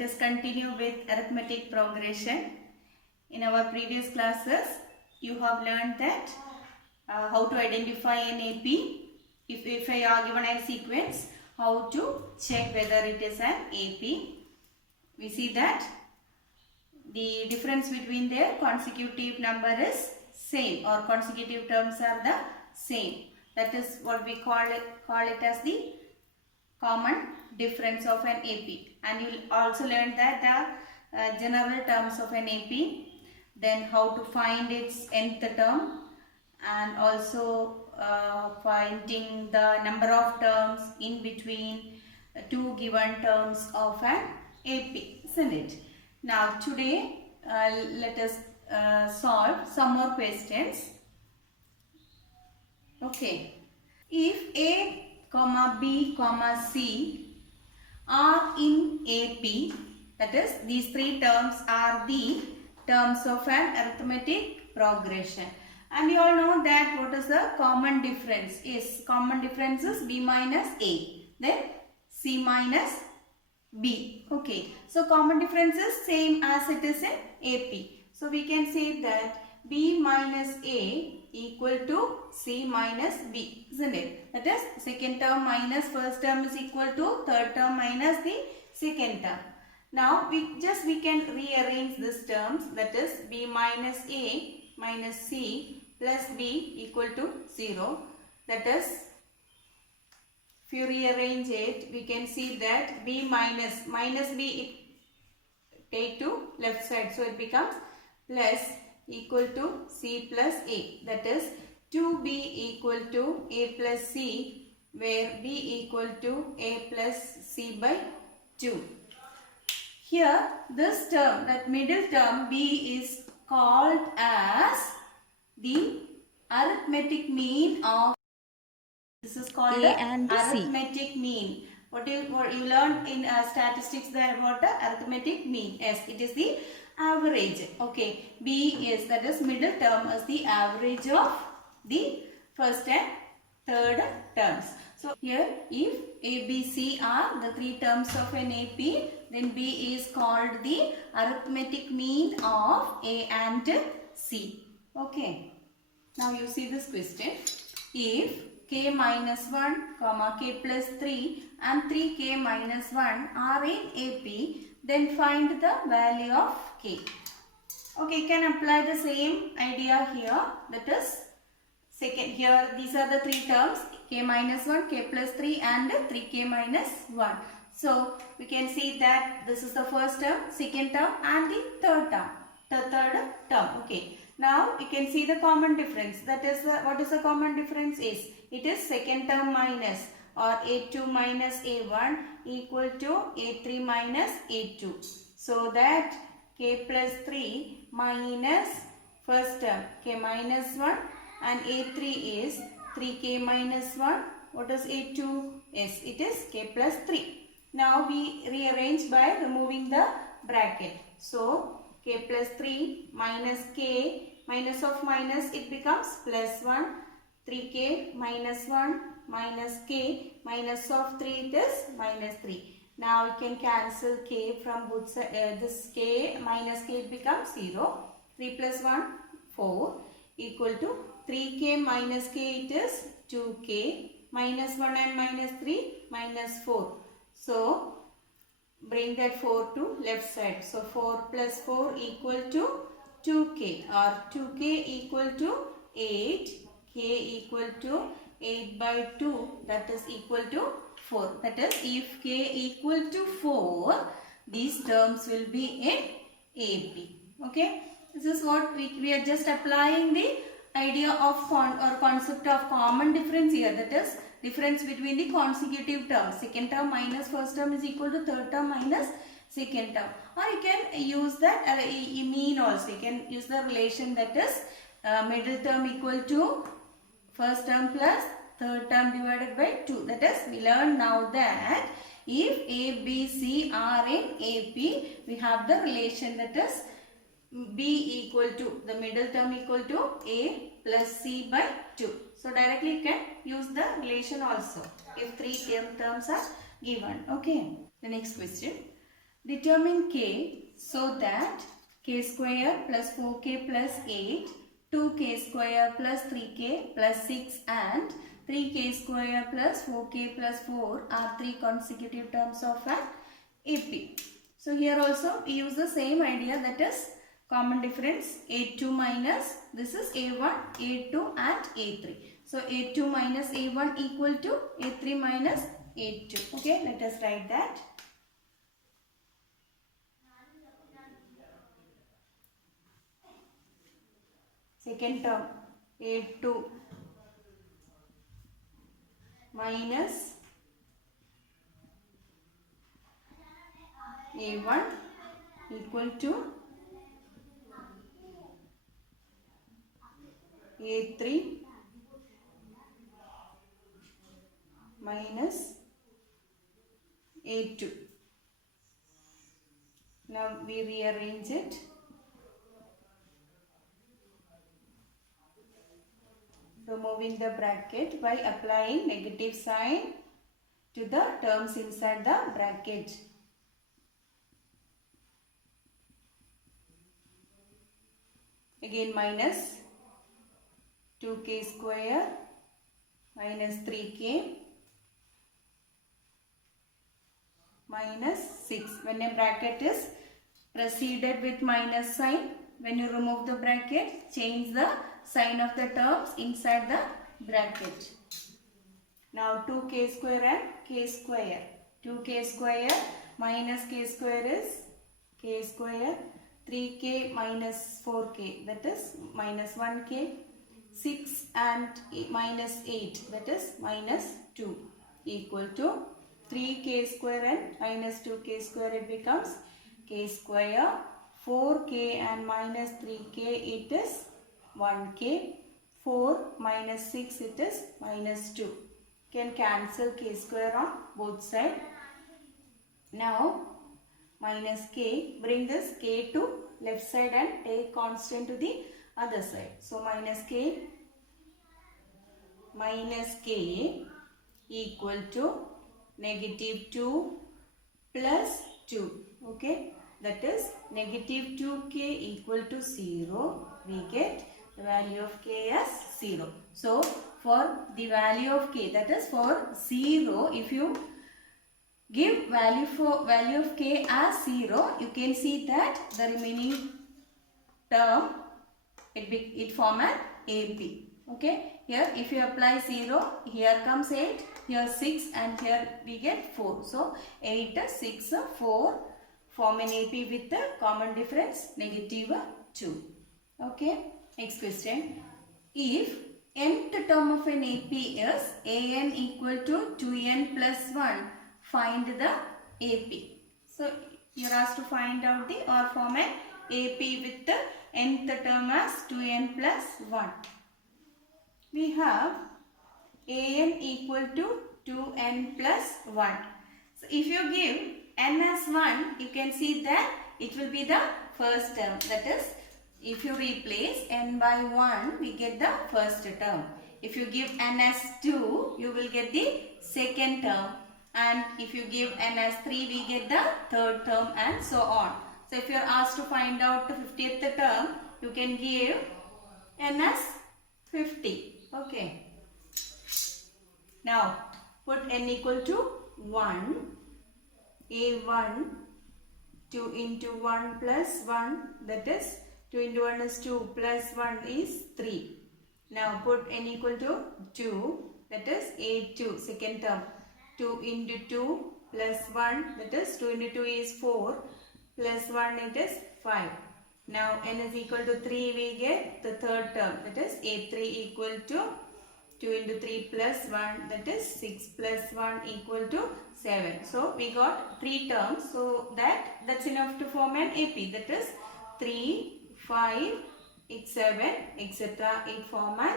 let us continue with arithmetic progression. In our previous classes, you have learned that how to identify an AP. If I are given a sequence, how to check whether it is an AP. We see that the difference between their consecutive number is same, or consecutive terms are the same. That is what we call it as the common difference of an AP. And you will also learn that the general terms of an AP, then how to find its nth term, and also finding the number of terms in between two given terms of an AP, isn't it? Now today let us solve some more questions. Okay, if A, B, C are in AP, that is these three terms are the terms of an arithmetic progression. And we all know that what is the common difference is? Common difference is B minus A, then C minus B. Okay, so common difference is same as it is in AP. So we can say that B minus A equal to C minus B, isn't it? That is second term minus first term is equal to third term minus the second term. Now we can rearrange these terms, that is B minus A minus C plus B equal to 0. That is, if you rearrange it, we can see that B minus B take to left side, so it becomes plus equal to C plus A. That is 2B equal to A plus C, where B equal to A plus C by 2. Here this term, that middle term B, is called as the arithmetic mean of, this is called A and arithmetic mean. What you learned in statistics there about the arithmetic mean. Yes, it is the average. Okay, B is, that is middle term, is the average of the first and third terms. So here if A, B, C are the three terms of an AP, then B is called the arithmetic mean of A and C. Okay. Now you see this question. If K minus 1, K plus 3 and 3K minus 1 are in AP, then find the value of K. Okay, you can apply the same idea here. That is, second, here these are the three terms, K minus 1, K plus 3 and 3K minus 1. So we can see that this is the first term, second term and the third term. Okay. Now you can see the common difference. That is what is the common difference is? It is second term minus, or A2 minus A1 equal to A3 minus A2. So that K plus 3 minus first term K minus 1 and A3 is 3K minus 1. What is A2? Yes, it is K plus 3. Now we rearrange by removing the bracket. So K plus 3 minus K, minus of minus, it becomes plus 1. 3K minus 1 minus K, minus of 3, it is minus 3. Now we can cancel K from both sides. This K minus K, it becomes 0. 3 plus 1, 4 equal to 3K minus K, it is 2K. Minus 1 and minus 3, minus 4. So bring that 4 to left side. So 4 plus 4 equal to 2K, or 2K equal to 8. K equal to 8 by 2, that is equal to 4. That is, if K equal to 4, these terms will be in AP. Okay, this is what we are just applying the idea of concept of common difference here. That is, difference between the consecutive terms. Second term minus first term is equal to third term minus second term. Or you can use that mean also. You can use the relation, that is middle term equal to first term plus third term divided by 2. That is, we learn now that if A, B, C are in AP, we have the relation, that is B equal to, the middle term equal to A plus C by 2. So directly you can use the relation also if three terms are given. Okay. The next question. Determine k so that k square plus 4k plus 8, 2k square plus 3k plus 6 and 3k square plus 4k plus 4 are three consecutive terms of an AP. So here also we use the same idea, that is common difference A2 minus, this is A1, A2 and A3. So A2 minus A1 equal to A3 minus A2. Okay, let us write that. Second term A2 minus A1 equal to A3 minus A2. Now we rearrange it. Removing the bracket by applying negative sign to the terms inside the bracket. Again minus 2k square minus 3k minus 6. When a bracket is preceded with minus sign, when you remove the bracket, change the sign of the terms inside the bracket. Now 2k square and k square. 2k square minus k square is k square. 3k minus 4k, that is minus 1k. 6 and minus 8, that is minus 2, equal to 3k square and minus 2k square, it becomes k square. 4k and minus 3k, it is 1k. 4 minus 6, it is minus 2. Can cancel k square on both sides. Now minus k, bring this k to left side and take constant to the other side. So minus k equal to negative 2 plus 2. Okay, that is negative 2k equal to 0. We get the value of k as 0. So for the value of k, that is for 0, if you give value of k as 0, you can see that the remaining term it form an AP. Okay, here if you apply 0, here comes 8, here 6 and here we get 4. So 8, 6, 4 form an AP with the common difference negative 2. Okay, next question. If nth term of an AP is an equal to 2n plus 1, find the AP. So you are asked to find out the or form an AP with the nth term as 2n plus 1. We have an equal to 2n plus 1. So if you give n as 1, you can see that it will be the first term. That is, if you replace n by 1, we get the first term. If you give n as 2, you will get the second term. And if you give n as 3, we get the third term and so on. So if you are asked to find out the 50th term, you can give n as 50. Okay. Now put n equal to 1. A1 2 into 1 plus 1, that is 2 into 1 is 2 plus 1 is 3. Now put n equal to 2, that is A2 second term. 2 into 2 plus 1, that is 2 into 2 is 4 plus 1, it is 5. Now n is equal to 3, we get the third term, that is A3 equal to 2 into 3 plus 1, that is 6 plus 1 equal to 7. So we got 3 terms, so that's enough to form an AP, that is 3, 5, 7, etc. it form an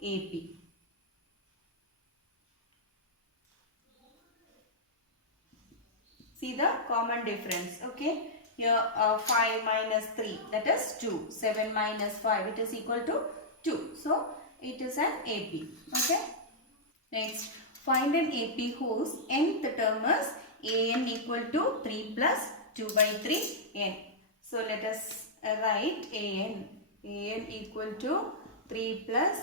AP. See the common difference. Okay, here 5 minus 3, that is 2. 7 minus 5, it is equal to 2. So it is an AP. Okay. Next, find an AP whose nth term is an equal to 3 plus 2 by 3 n. So let us write an. An equal to 3 plus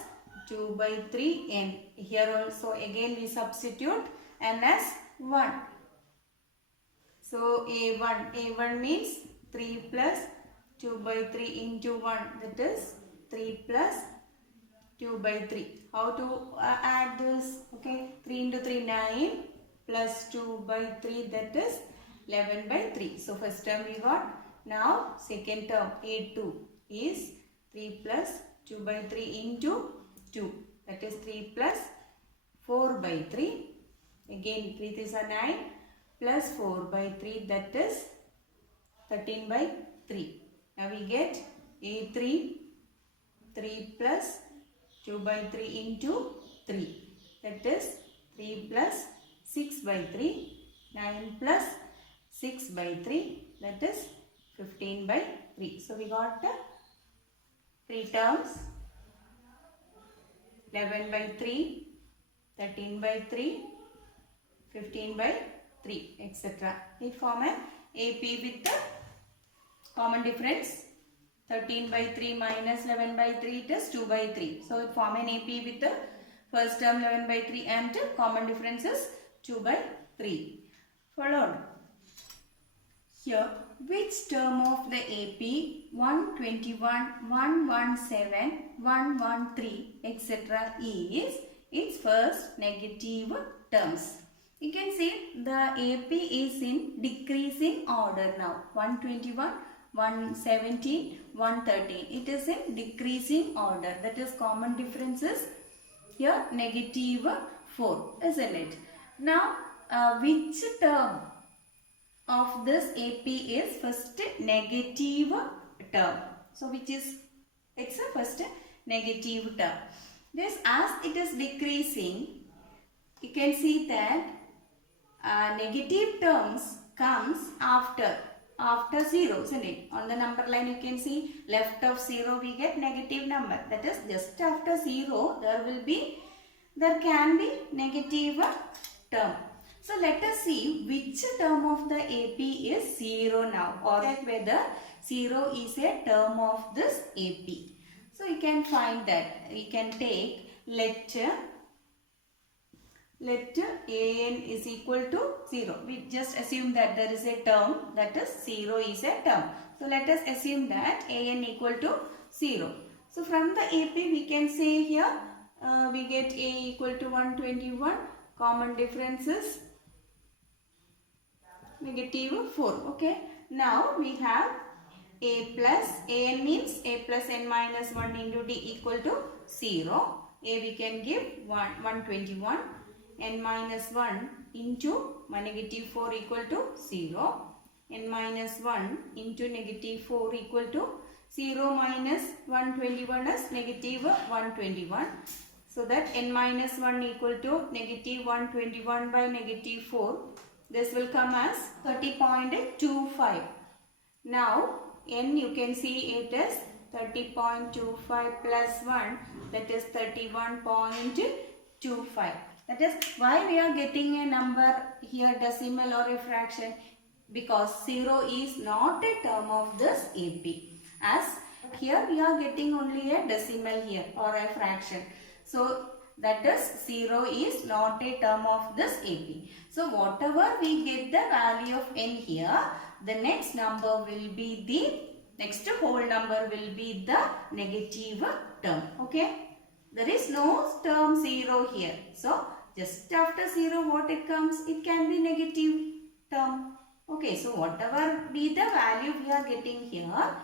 2 by 3 n. Here also again we substitute n as 1. So A1 means 3 plus 2 by 3 into 1, that is 3 plus 2 by 3. How to add this? Okay, 3 into 3 9 plus 2 by 3, that is 11 by 3. So first term we got. Now second term A2 is 3 plus 2 by 3 into 2, that is 3 plus 4 by 3. Again 3 3s are 9 plus 4 by 3, that is 13 by 3. Now we get A3 3 plus 2 by 3 into 3, that is 3 plus 6 by 3, 9 plus 6 by 3, that is 15 by 3. So we got 3 terms, 11 by 3, 13 by 3, 15 by 3, etc. It form an AP with the common difference. 13 by 3 minus 11 by 3, it is 2 by 3. So it form an AP with the first term 11 by 3 and common difference is 2 by 3. Followed. Here, which term of the AP 121, 117, 113, etc. is its first negative terms? You can see the AP is in decreasing order now. 121, 117, 113. It is in decreasing order. That is common differences. Here negative 4, isn't it? Now which term of this AP is first negative term? So which is, it's a first negative term. This, as it is decreasing, you can see that negative terms comes after 0, isn't it? On the number line you can see left of 0 we get negative number. That is just after 0 there can be negative term. So let us see which term of the AP is 0 now, or whether 0 is a term of this AP. So you can find that. We can take let an is equal to 0. We just assume that there is a term, that is 0 is a term. So let us assume that an equal to 0. So from the AP we can say here we get a equal to 121. Common difference is negative 4. Okay. Now we have a plus, an means a plus n minus 1 into d equal to 0. A we can give 121. N minus 1 into negative 4 equal to 0. N minus 1 into negative 4 equal to 0 minus 121 is negative 121. So that n minus 1 equal to negative 121 by negative 4. This will come as 30.25. Now n you can see it is 30.25 plus 1, that is 31.25. That is why we are getting a number here, decimal or a fraction, because 0 is not a term of this AP. As here we are getting only a decimal here or a fraction. So that is 0 is not a term of this AP. So whatever we get the value of n here, the next number will be next whole number will be the negative term. Okay. There is no term 0 here. So just after 0 what it comes? It can be negative term. Okay. So whatever be the value we are getting here,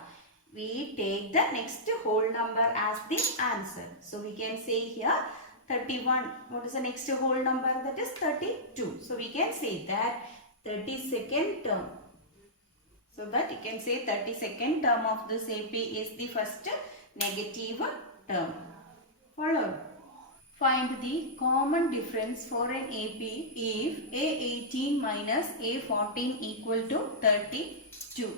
we take the next whole number as the answer. So we can say here 31. What is the next whole number? That is 32. So we can say that 32nd term. So that you can say 32nd term of this AP is the first negative term. Followed. Find the common difference for an AP if A18 minus A14 equal to 32.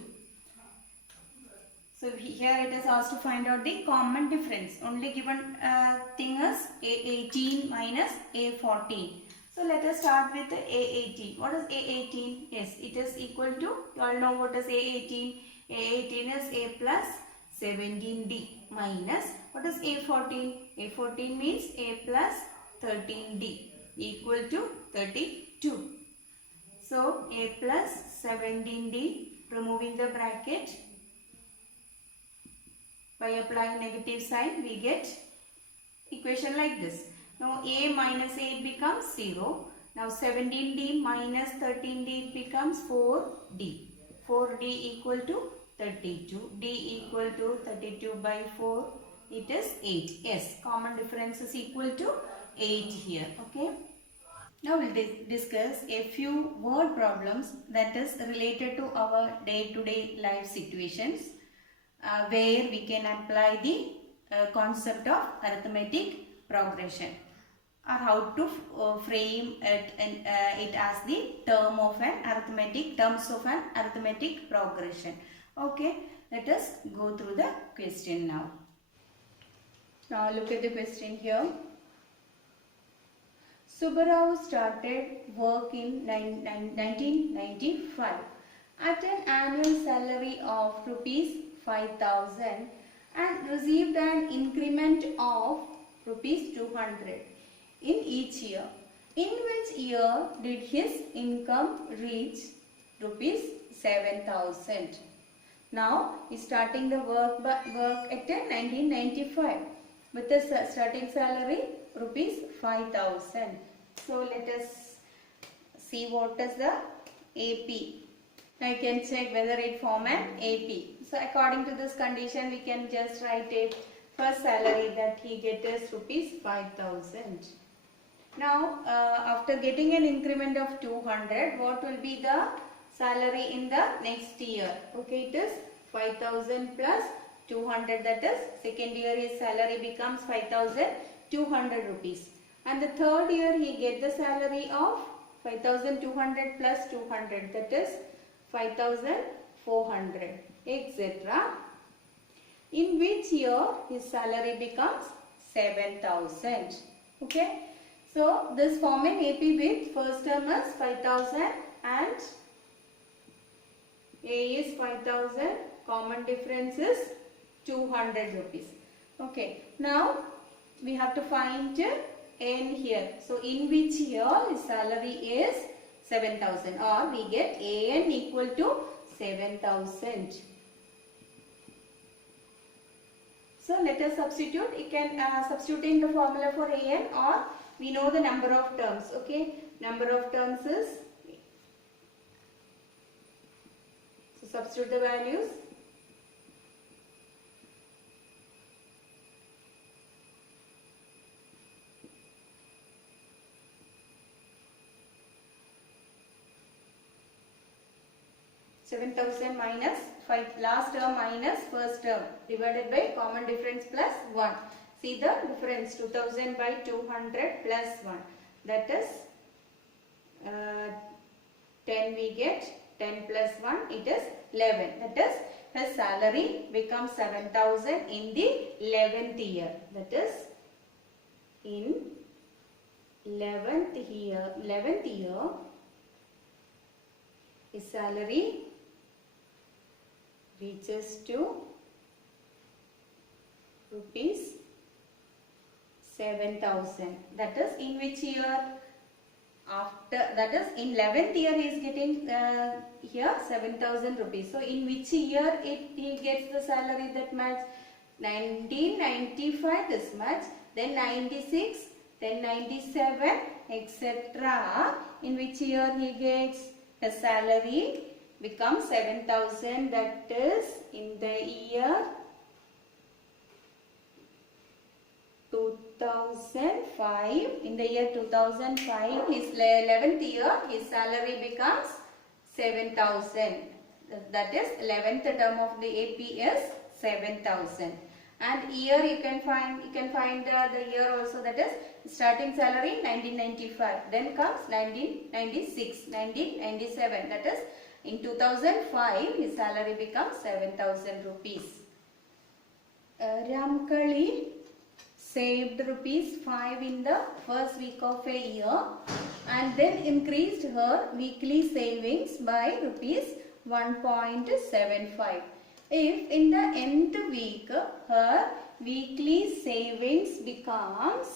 So here it is asked to find out the common difference. Only given thing is A18 minus A14. So let us start with the A18. What is A18? Yes, it is equal to, you all know what is A18. A18 is A plus 17D minus, what is A14? A14 means A plus 13D equal to 32. So A plus 17D, removing the bracket, by applying negative sign we get equation like this. Now A minus 8 becomes 0. Now 17D minus 13D becomes 4D. 4D equal to 32. D equal to 32 by 4. It is 8. Yes, common difference is equal to 8 here. Okay. Now we'll discuss a few word problems that is related to our day-to-day life situations where we can apply the concept of arithmetic progression, or how to frame it, it as the terms of an arithmetic progression. Okay, let us go through the question now. Now look at the question here. Subbarao started work in 1995 at an annual salary of rupees 5,000 and received an increment of rupees 200 in each year. In which year did his income reach rupees 7,000? Now he is starting the work at 1995 with the starting salary rupees 5,000. So let us see what is the AP. Now you can check whether it form an AP. So according to this condition we can just write it, first salary that he gets is rupees 5,000. Now after getting an increment of 200, what will be the salary in the next year? Okay, it is 5,000 plus 200, that is second year his salary becomes 5,200 rupees. And the third year he get the salary of 5,200 plus 200, that is 5,400, etc. In which year his salary becomes 7,000. Okay. So this form an AP with first term is 5,000 and A is 5,000. Common difference is 200 rupees. Okay. Now we have to find N here. So in which year his salary is 7,000, or we get AN equal to 7,000. So let us substitute. You can substitute in the formula for AN, or we know the number of terms. Okay, number of terms is, so substitute the values. (7,000) minus 5, last term minus first term, divided by common difference plus 1. See the difference, 2,000 by 200 plus 1, that is 10 we get, 10 plus 1 it is 11, that is his salary becomes 7,000 in the 11th year, that is in 11th year his salary reaches to rupees 7,000. That is in which year? After, that is in 11th year he is getting here 7,000 rupees. So in which year he gets the salary that much? 1995 this much, then 96, then 97, etc. In which year he gets the salary becomes 7,000, that is in the year 2005. In the year 2005, his 11th year, his salary becomes 7,000. That is 11th term of the AP is 7,000. And year you can find the year also, that is starting salary 1995. Then comes 1996, 1997. That is in 2005 his salary becomes 7,000 rupees. Ramkali saved rupees 5 in the first week of a year and then increased her weekly savings by rupees 1.75. If in the nth week her weekly savings becomes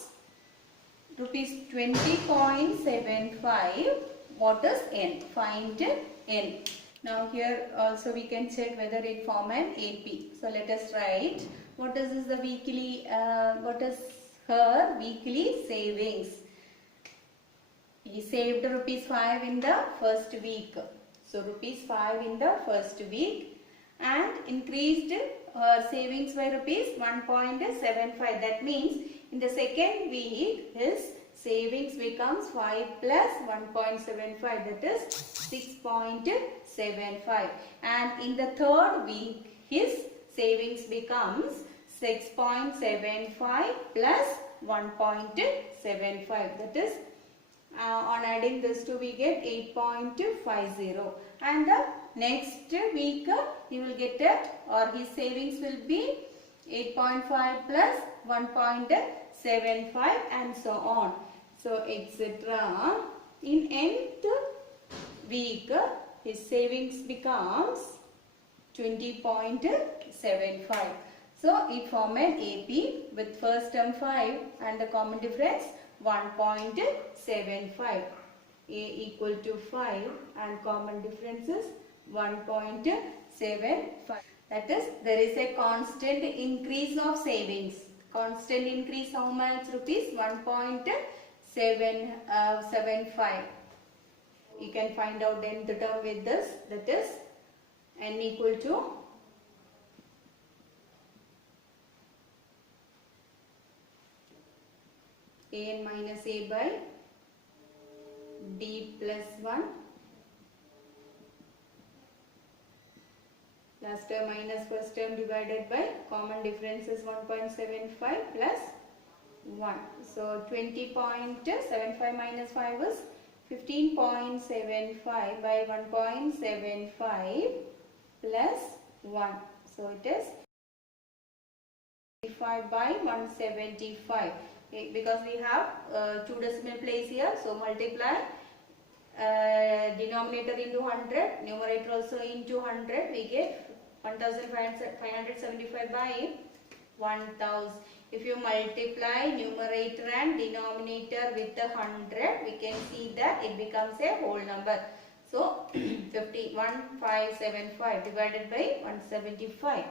rupees 20.75, what is n? Find n. Now here also we can check whether it form an AP. So let us write what is the weekly, what is her weekly savings. He saved rupees 5 in the first week. So rupees 5 in the first week and increased her savings by rupees 1.75. That means in the second week his savings becomes 5 plus 1.75, that is 6.75, and in the third week his savings becomes 6.75 plus 1.75, that is on adding this two we get 8.50, and the next week he will get or his savings will be 8.5 plus 1.75 and so on. So etc. In nth week his savings becomes 20.75. So it form an AP with first term 5 and the common difference 1.75. A equal to 5 and common difference is 1.75. That is, there is a constant increase of savings. Constant increase how much? Rupees 1.75. You can find out then the term with this, that is n equal to an minus a by d plus 1 last term minus first term divided by common difference is 1.75 plus 1. So 20.75 minus 5 is 15.75 by 1.75 plus 1. So it is 5 by 175. Because we have two decimal place here, so multiply denominator into 100, numerator also into 100, we get 1575 by 1000. If you multiply numerator and denominator with the 100, we can see that it becomes a whole number. So 1575 divided by 175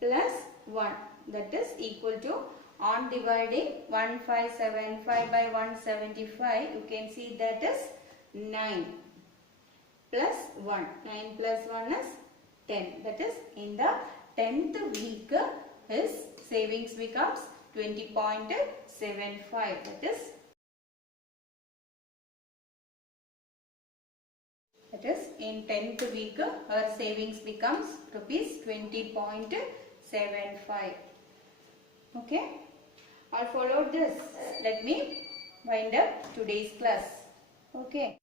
plus 1, that is equal to, on dividing 1575 by 175, you can see that is 9 plus 1. 9 plus 1 is 10. That is, in the 10th week his savings becomes 20.75. That is in 10th week her savings becomes rupees 20.75. Okay. All followed this. Let me wind up today's class. Okay.